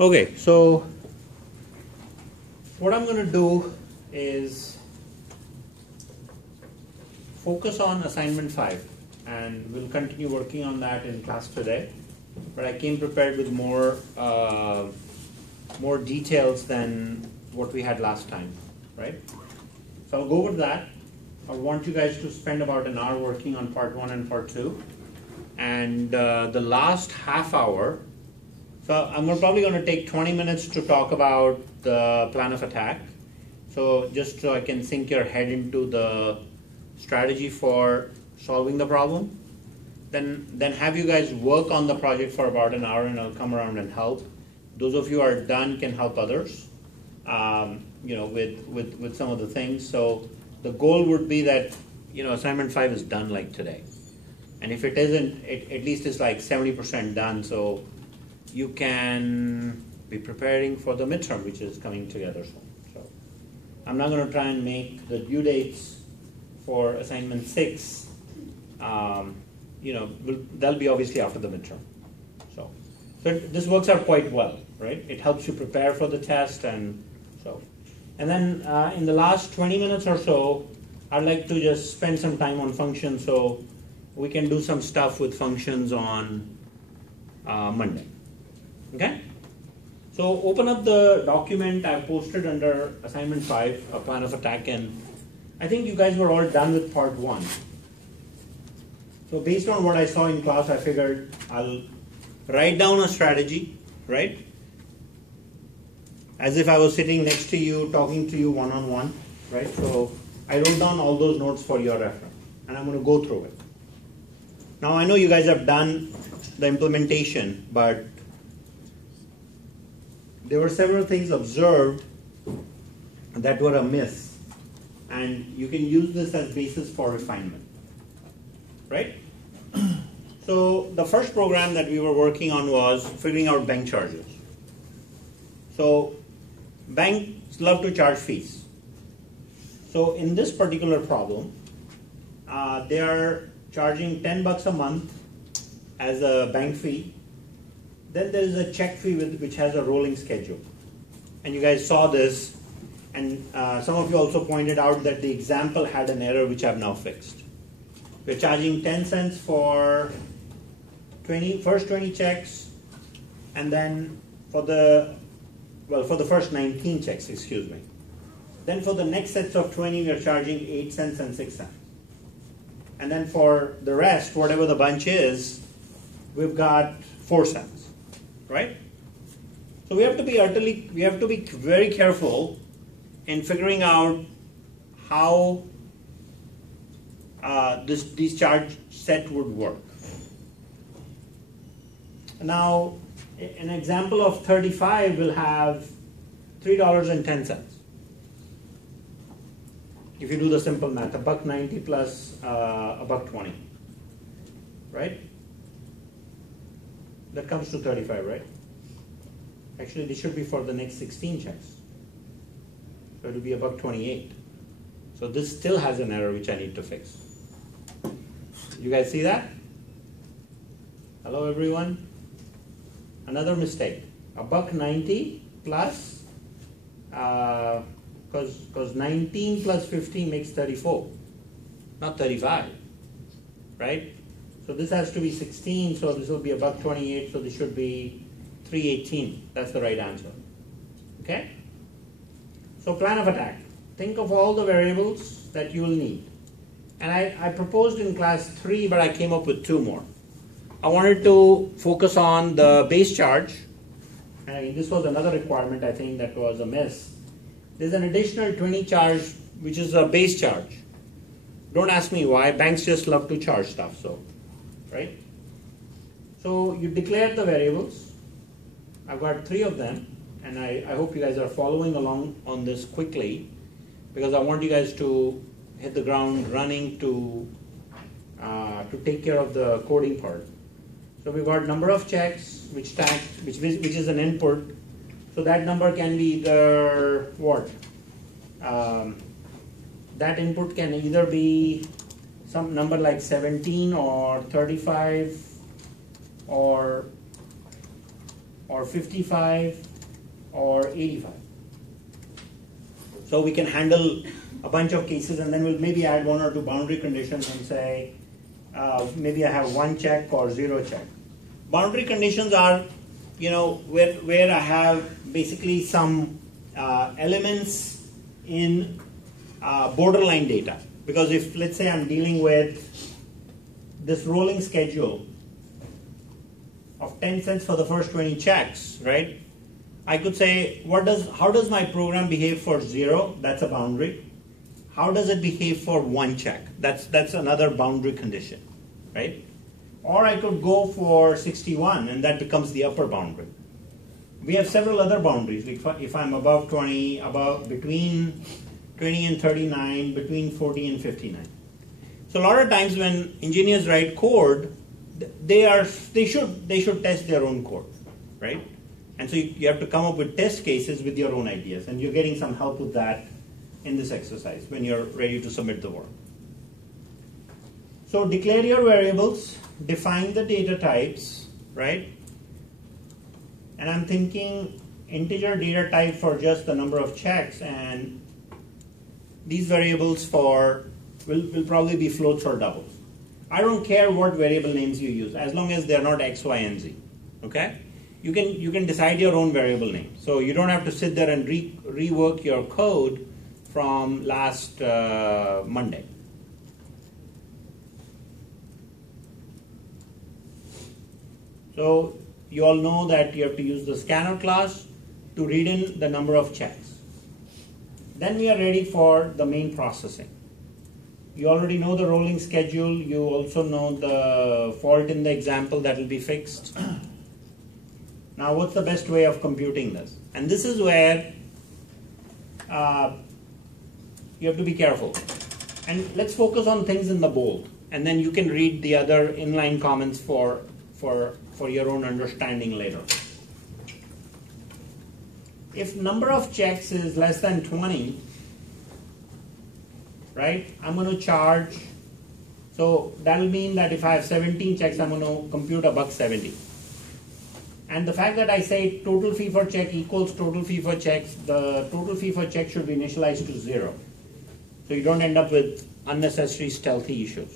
Okay, so what I'm going to do is focus on assignment 5, and we'll continue working on that in class today. But I came prepared with more details than what we had last time, right? So I'll go over that. I want you guys to spend about an hour working on part 1 and part 2, and the last half hour. So I'm probably going to take 20 minutes to talk about the plan of attack. So just so I can sink your head into the strategy for solving the problem. Then have you guys work on the project for about an hour, and I'll come around and help. Those of you who are done can help others, with some of the things. So the goal would be that, assignment 5 is done like today. And if it isn't, at least it's like 70% done. So you can be preparing for the midterm, which is coming together soon. So I'm not going to try and make the due dates for assignment 6. They'll be obviously after the midterm. So this works out quite well, right? It helps you prepare for the test, and then in the last 20 minutes or so, I'd like to just spend some time on functions, so we can do some stuff with functions on Monday. Okay? So open up the document I've posted under assignment 5, a plan of attack, and I think you guys were all done with part 1. So based on what I saw in class, I figured I'll write down a strategy, right? As if I was sitting next to you, talking to you one-on-one, right? So I wrote down all those notes for your reference, and I'm going to go through it. Now I know you guys have done the implementation, but there were several things observed that were amiss, and you can use this as basis for refinement, right? So the first program that we were working on was figuring out bank charges. So banks love to charge fees. So in this particular problem, they are charging $10 a month as a bank fee. Then there is a check fee which has a rolling schedule. And you guys saw this, and some of you also pointed out that the example had an error which I've now fixed. We're charging 10 cents for first 20 checks, and then for the first 19 checks, excuse me. Then for the next sets of 20, we are charging 8 cents and 6 cents. And then for the rest, whatever the bunch is, we've got 4 cents, right? So we have to be very careful in figuring out how these charge set would work. Now, an example of 35 will have $3.10. If you do the simple math, $1.90 plus $1.20, right? That comes to 35, right? Actually, this should be for the next 16 checks. So it will be $1.28. So this still has an error which I need to fix. You guys see that? Hello, everyone. Another mistake. $1.90 plus, because 19 plus 15 makes 34, not 35, right? So this has to be 16, so this will be $1.28, so this should be $3.18. That's the right answer. Okay? So plan of attack. Think of all the variables that you will need. And I proposed in class 3, but I came up with 2 more. I wanted to focus on the base charge. And this was another requirement, I think, that was amiss. There's an additional 20 charge, which is a base charge. Don't ask me why. Banks just love to charge stuff, so, right? So you declare the variables. I've got 3 of them, and I hope you guys are following along on this quickly, because I want you guys to hit the ground running to take care of the coding part. So we've got number of checks, which is an input. So that number can be either what? That input can either be some number like 17 or 35 or or 55 or 85. So we can handle a bunch of cases, and then we'll maybe add 1 or 2 boundary conditions and say, maybe I have 1 check or 0 check. Boundary conditions are, where I have basically some elements in borderline data. Because if, let's say, I'm dealing with this rolling schedule of 10 cents for the first 20 checks, right? I could say, how does my program behave for 0? That's a boundary. How does it behave for 1 check? That's another boundary condition, right? Or I could go for 61, and that becomes the upper boundary. We have several other boundaries. If I'm above 20, between 20 and 39, between 40 and 59. So a lot of times when engineers write code, they should test their own code, right? And so you have to come up with test cases with your own ideas, and you're getting some help with that in this exercise when you're ready to submit the work. So declare your variables, define the data types, right? And I'm thinking integer data type for just the number of checks, and these variables will probably be floats or doubles. I don't care what variable names you use, as long as they're not X, Y, and Z, okay? You can decide your own variable name. So you don't have to sit there and rework your code from last Monday. So you all know that you have to use the scanner class to read in the number of checks. Then we are ready for the main processing. You already know the rolling schedule. You also know the fault in the example that will be fixed. Now, what's the best way of computing this? And this is where you have to be careful. And let's focus on things in the bold. And then you can read the other inline comments for your own understanding later. If number of checks is less than 20, right, I'm going to charge. So that will mean that if I have 17 checks, I'm going to compute $1.70. And the fact that I say total fee for check equals total fee for checks, the total fee for check should be initialized to 0. So you don't end up with unnecessary stealthy issues.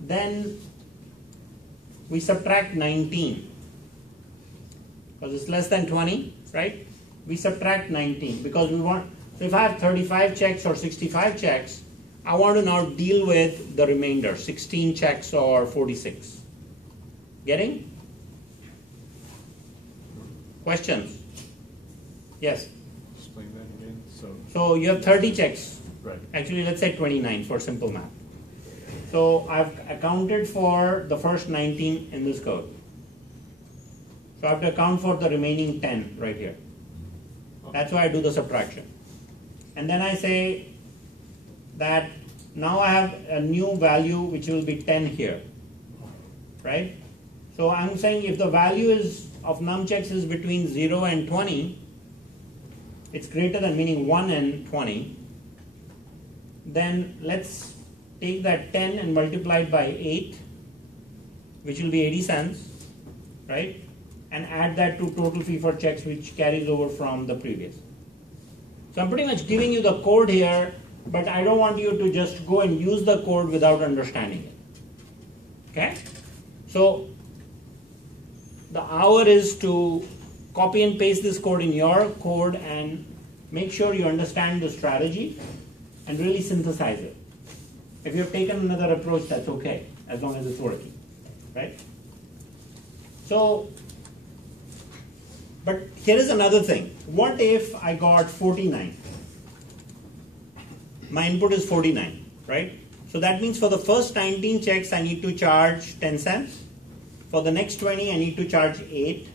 Then we subtract 19. Because it's less than 20, right? We subtract 19 because we want, so if I have 35 checks or 65 checks, I want to now deal with the remainder, 16 checks or 46. Getting? Questions? Yes? Explain that again. So you have 30 checks. Right. Actually, let's say 29 for simple math. So I've accounted for the first 19 in this code. So I have to account for the remaining 10 right here. That's why I do the subtraction. And then I say that now I have a new value which will be 10 here, right? So I'm saying if the value is of num checks is between 0 and 20, it's greater than, meaning 1 and 20, then let's take that 10 and multiply it by 8, which will be 80 cents, right? And add that to total fee for checks, which carries over from the previous. So I'm pretty much giving you the code here, but I don't want you to just go and use the code without understanding it. Okay? So the hour is to copy and paste this code in your code and make sure you understand the strategy and really synthesize it. If you have taken another approach, that's okay, as long as it's working, right? So, but here is another thing. What if I got 49? My input is 49, right? So that means for the first 19 checks, I need to charge 10 cents. For the next 20, I need to charge 8.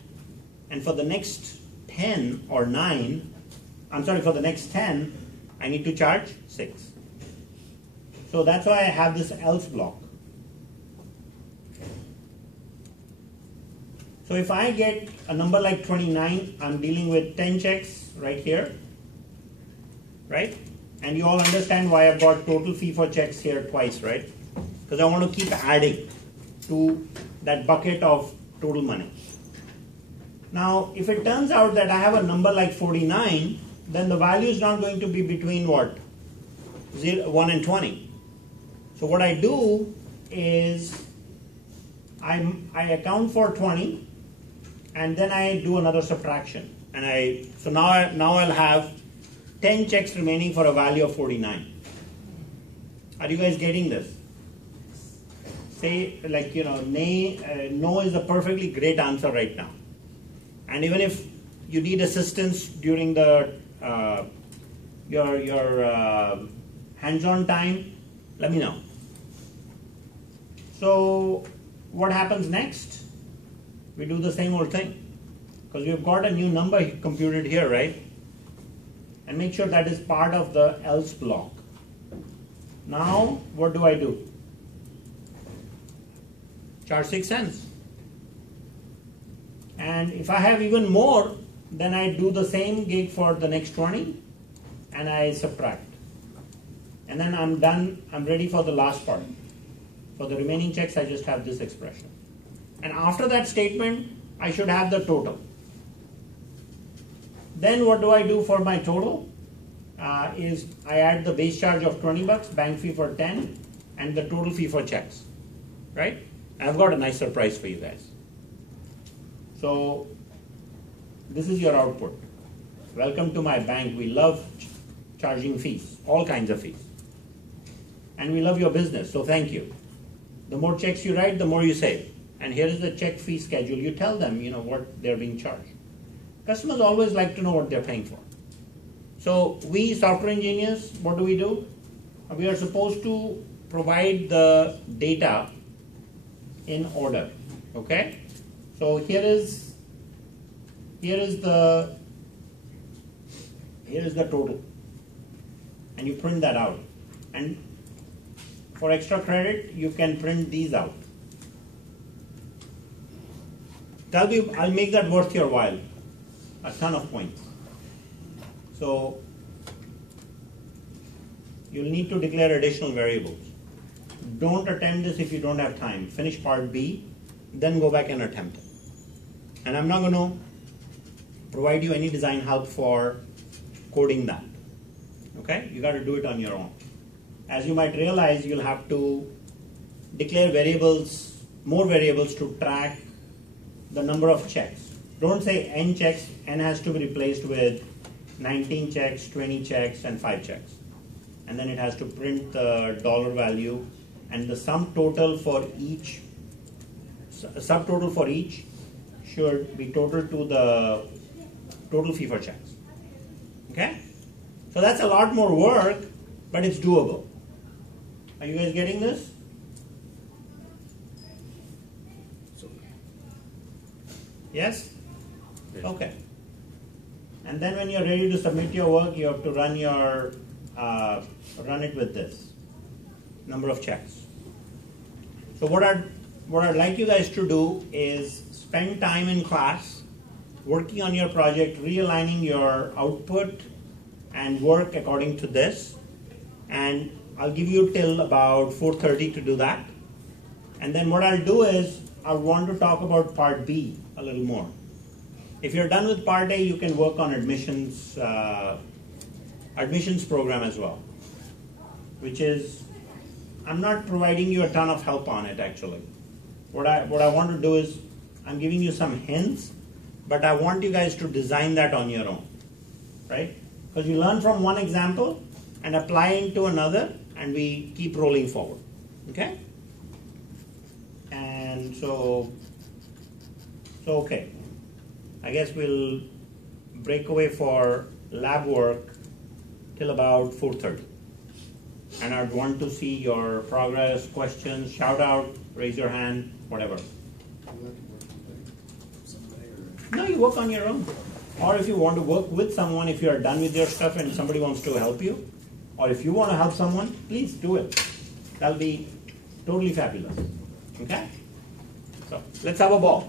And for the next 10 or 9, for the next 10, I need to charge 6. So that's why I have this else block. So if I get a number like 29, I'm dealing with 10 checks right here, right? And you all understand why I've got total fee for checks here twice, right? Because I want to keep adding to that bucket of total money. Now, if it turns out that I have a number like 49, then the value is not going to be between what? 1 and 20. So what I do is I account for 20 and then I do another subtraction. And so now I'll have 10 checks remaining for a value of 49. Are you guys getting this? Say, like, no is a perfectly great answer right now. And even if you need assistance during the your hands-on time, let me know. So what happens next? We do the same old thing. Because we've got a new number computed here, right? And make sure that is part of the else block. Now, what do I do? Charge 6 cents. And if I have even more, then I do the same gig for the next 20 and I subtract. And then I'm done, I'm ready for the last part. For the remaining checks, I just have this expression. And after that statement, I should have the total. Then what do I do for my total? Is I add the base charge of 20 bucks, bank fee for 10, and the total fee for checks, right? I've got a nice surprise for you guys. So this is your output. Welcome to my bank. We love charging fees, all kinds of fees. And we love your business, so thank you. The more checks you write, the more you save. And here is the check fee schedule. You tell them, what they're being charged. Customers always like to know what they're paying for. So we software engineers, what do? We are supposed to provide the data in order, okay? So here is the total, and you print that out. And for extra credit, you can print these out. I'll make that worth your while. A ton of points. So you'll need to declare additional variables. Don't attempt this if you don't have time. Finish part B, then go back and attempt it. And I'm not going to provide you any design help for coding that. Okay? You got to do it on your own. As you might realize, you'll have to declare variables, more variables to track the number of checks. Don't say n checks. N has to be replaced with 19 checks, 20 checks, and 5 checks. And then it has to print the dollar value and the sum total for each, subtotal for each should be total to the total fee for checks. Okay? So that's a lot more work, but it's doable. Are you guys getting this? Yes? Okay. And then when you're ready to submit your work, you have to run it with this number of checks. So what I'd like you guys to do is spend time in class working on your project, realigning your output and work according to this. And I'll give you till about 4:30 to do that. And then what I'll do is I want to talk about part B a little more. If you're done with part A, you can work on admissions program as well, which is, I'm not providing you a ton of help on it actually. What I want to do is, I'm giving you some hints, but I want you guys to design that on your own, right? Because you learn from one example and apply into another, and we keep rolling forward, okay? And so okay. I guess we'll break away for lab work till about 4:30. And I'd want to see your progress, questions, shout out, raise your hand, whatever. No, you work on your own. Or if you want to work with someone, if you're done with your stuff and somebody wants to help you, or if you want to help someone, please do it. That'll be totally fabulous. Okay? So let's have a ball.